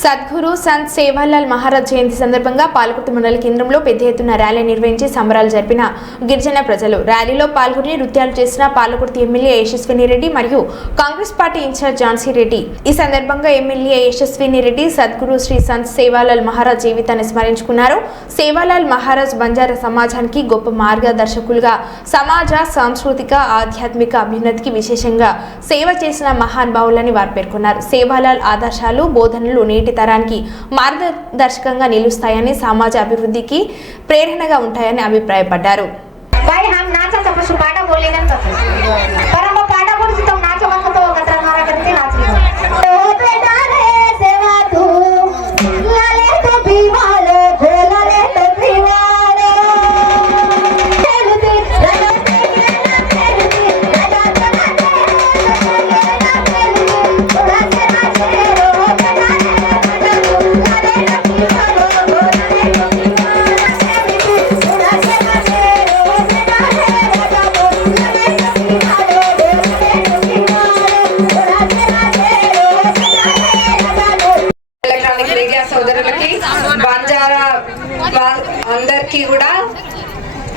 సద్గురు సంత్ సేవాలాల్ మహారాజ్ జయంతి సందర్భంగా పాలకుర్తి మండల కేంద్రంలో పెద్ద ఎత్తున ర్యాలీ నిర్వహించి సంబరాలు జరిపిన గిరిజన ప్రజలు. ర్యాలీలో పాల్గొని నృత్యాలు చేసిన పాలకుర్తి ఎమ్మెల్యే యశస్విని రెడ్డి మరియు కాంగ్రెస్ పార్టీ ఇన్ఛార్జ్ ఝాన్సీ రెడ్డి. ఈ సందర్భంగా ఎమ్మెల్యే యశస్విని రెడ్డి సద్గురు శ్రీ సంత్ సేవాలాల్ మహారాజ్ జీవితాన్ని స్మరించుకున్నారు. సేవాలాల్ మహారాజ్ బంజారా సమాజానికి గొప్ప మార్గదర్శకులుగా సమాజ సాంస్కృతిక ఆధ్యాత్మిక అభ్యున్నతికి విశేషంగా సేవ చేసిన మహానుభావులని వారు పేర్కొన్నారు. సేవాలాల్ ఆదర్శాలు బోధనలు నేటి తరానికి మార్గదర్శకంగా నిలుస్తాయని సమాజ అభివృద్ధికి ప్రేరణగా ఉంటాయని అభిప్రాయపడ్డారు.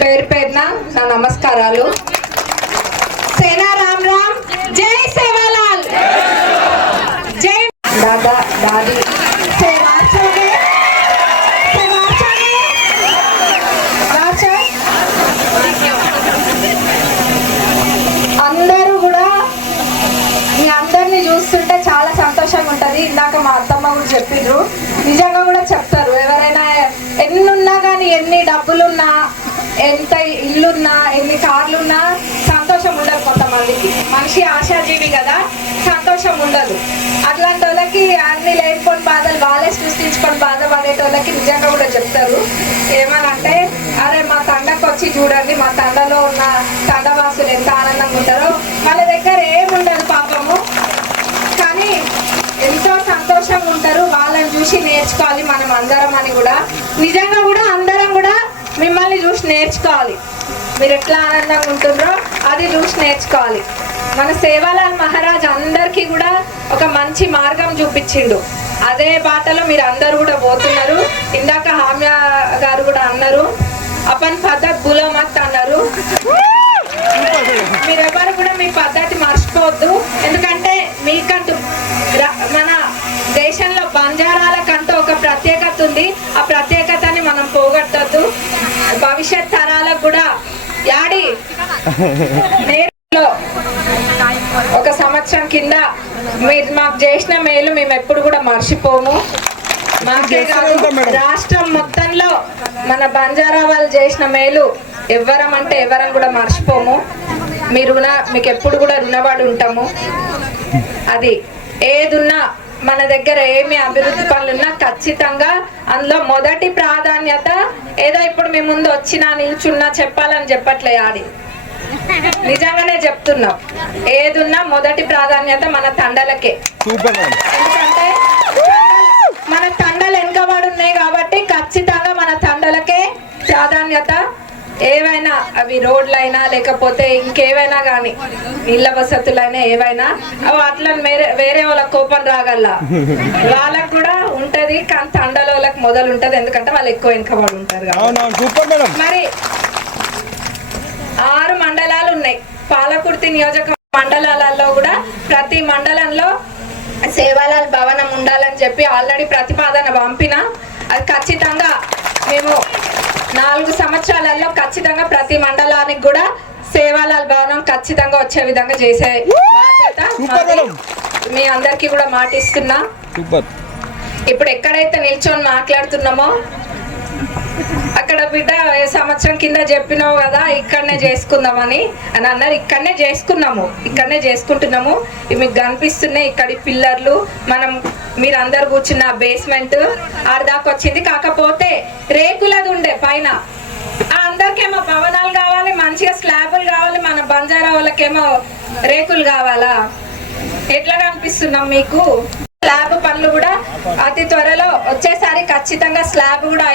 పేరు పేరున నా నమస్కారాలు. సేనా రామ్ రామ్ జై సేవాలాల్. జై దాదా దాది అందరూ కూడా మీ అందరిని చూస్తుంటే చాలా సంతోషంగా ఉంటుంది. ఇందాక మా అత్తమ్మ కూడా చెప్పిండ్రు. నిజంగా కూడా చెప్తారు. ఎవరైనా ఎన్ని ఉన్నా కానీ ఎన్ని డబ్బులున్నా ఎంత ఇల్లున్నా ఎన్ని కార్లున్నా సంతోషం ఉండదు కొంతమందికి. మనిషి ఆశాజీవి కదా సంతోషం ఉండదు. అట్లాంటి వాళ్ళకి అన్ని లేనిపోని బాధలు వాళ్ళే సృష్టించుకొని బాధపడేటోళ్ళకి నిజంగా కూడా చెప్తారు. ఏమనంటే అరే మా తండకు వచ్చి చూడండి మా తండలో ఉన్న తండవాసులు ఎంత ఆనందంగా ఉంటారో వాళ్ళ దగ్గర ఏముండదు పాపము. కానీ ఎంతో సంతోషంగా ఉంటారు. వాళ్ళని చూసి నేర్చుకోవాలి మనం అందరం అని కూడా. నిజంగా కూడా అందరం కూడా మిమ్మల్ని చూసి నేర్చుకోవాలి. మీరు ఎట్లా ఆనందంగా ఉంటుండ్రో అది చూసి నేర్చుకోవాలి. మన సేవాలాల్ మహారాజ్ అందరికీ కూడా ఒక మంచి మార్గం చూపించిండు. అదే బాటలో మీరు అందరూ కూడా పోతున్నారు. ఇందాక హామ్య గారు కూడా అన్నారు. అపన్ పద్ధత్ బులమత్ అన్నారు. మీరెవరు కూడా మీ పద్ధతి మర్చిపోవద్దు. ఎందుకంటే ఒక సంవత్సరం కింద మీరు మాకు చేసిన మేలు మేము ఎప్పుడు కూడా మర్చిపోము. మాకే కాదు రాష్ట్రం మొత్తంలో మన బంజారా వాళ్ళు చేసిన మేలు ఎవ్వరం అంటే ఎవరం కూడా మర్చిపోము. మీ రుణ మీకు ఎప్పుడు కూడా రుణపడి ఉంటాము. అది ఏదున్నా మన దగ్గర ఏమి అభివృద్ధి పనులున్నా ఖచ్చితంగా అందులో మొదటి ప్రాధాన్యత ఏదో ఇప్పుడు మీ ముందు వచ్చినా నిల్చున్నా చెప్పాలని చెప్పట్లే ఆడి నిజంగానే చెప్తున్నాం. ఏదున్నా మొదటి ప్రాధాన్యత మన తండలకే. ఎందుకంటే మన తండలు వెనుకబడి ఉన్నాయి కాబట్టి ఖచ్చితంగా మన తండలకే ప్రాధాన్యత. ఏవైనా అవి రోడ్లైనా లేకపోతే ఇంకేవైనా కానీ నీళ్ళ వసతులైనా ఏవైనా అవి అట్లా వేరే వేరే వాళ్ళ కోపం రాగల వాళ్ళకు కూడా ఉంటది కానీ తండల వాళ్ళకి మొదలు ఉంటది ఎందుకంటే వాళ్ళు ఎక్కువ వెనుకబడి ఉంటారు మరి ఆరు మండలాలు ఉన్నాయి. పాలకుర్తి నియోజక మండలాలలో కూడా ప్రతి మండలంలో సేవాలాల్ భవనం ఉండాలని చెప్పి ఆల్రెడీ ప్రతిపాదన పంపిన. అది ఖచ్చితంగా మేము నాలుగు సంవత్సరాలలో ఖచ్చితంగా ప్రతి మండలానికి కూడా సేవాలాల్ భవనం ఖచ్చితంగా వచ్చే విధంగా చేసే బాధ్యత. మీ అందరికీ కూడా మాటిస్తున్నా. ఇప్పుడు ఎక్కడైతే నిల్చొని మాట్లాడుతున్నామో అక్కడ బిడ్డ సంవత్సరం కింద చెప్పినావు కదా ఇక్కడనే చేసుకుందామని. అని అన్నారు ఇక్కడనే చేసుకున్నాము ఇక్కడనే చేసుకుంటున్నాము. మీకు కనిపిస్తున్నాయి ఇక్కడి పిల్లర్లు. మనం మీరు అందరు కూర్చున్న బేస్మెంట్ ఆడదాకా వచ్చింది. కాకపోతే రేకులది ఉండే పైన. అందరికేమో భవనాలు కావాలి మంచిగా స్లాబులు కావాలి మన బంజారా వాళ్ళకేమో రేకులు కావాలా? ఎట్లా కనిపిస్తున్నాం మీకు? స్లాబ్ పనులు కూడా అతి త్వరలో వచ్చేసారి ఖచ్చితంగా స్లాబ్ కూడా